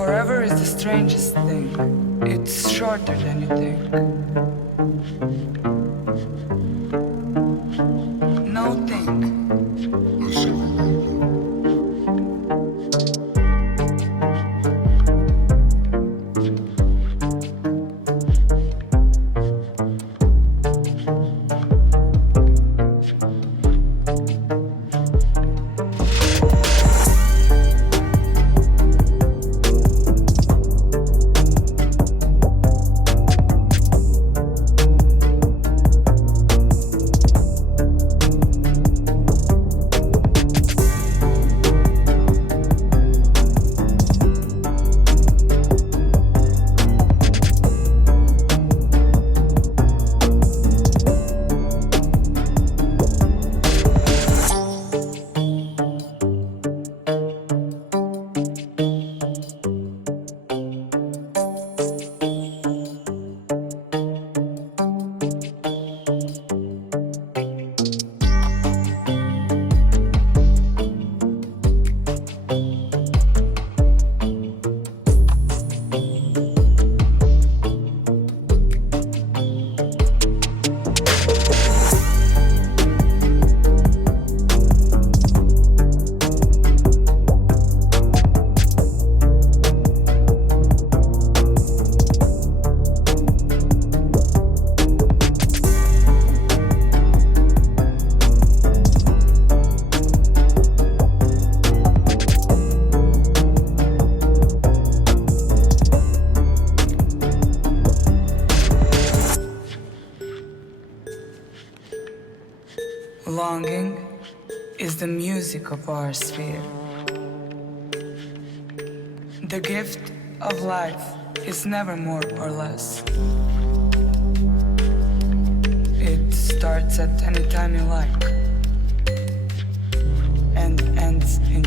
Forever is the strangest thing. It's shorter than you think. No think. Longing is the music of our sphere. The gift of life is never more or less. It starts at any time you like and ends in